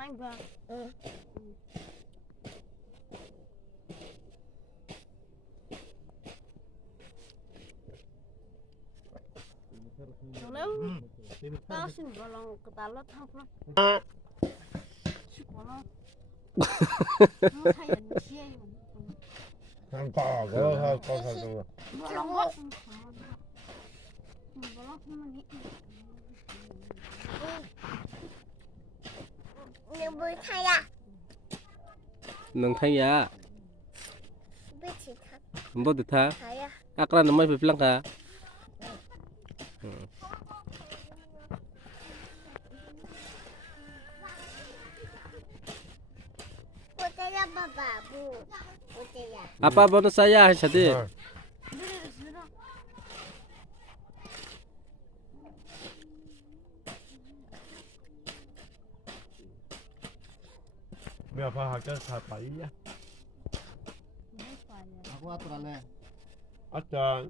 Hai ba. 응. Nếu tao xin vào lòng của tao là thằng con. Xin vào lòng. Nó thay hình xe. 한 거, 그거 가지고. Vào lòng quá. Vào lòng không nghĩ. 이거 물 타야. Nang thaya. 빛이 타. Mbot tha. 타야. Akra namai piplang ka. 보태야 봐봐. 뭐. 보태야. Apa bono saya sadi. 왜 아빠 학교 다 빨리야? Aku aturannya. 아따.